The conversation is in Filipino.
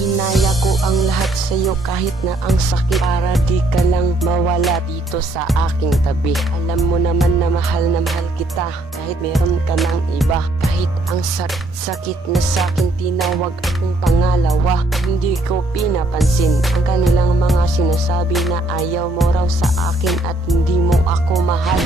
Ihinaya ko ang lahat sa'yo kahit na ang sakit, para di ka lang mawala dito sa aking tabi. Alam mo naman na mahal kita kahit meron ka ng iba. Kahit ang sakit na sa'kin, tinawag akong pangalawa. Hindi ko pinapansin ang kanilang mga sinasabi na ayaw mo raw sa akin at hindi mo ako mahal.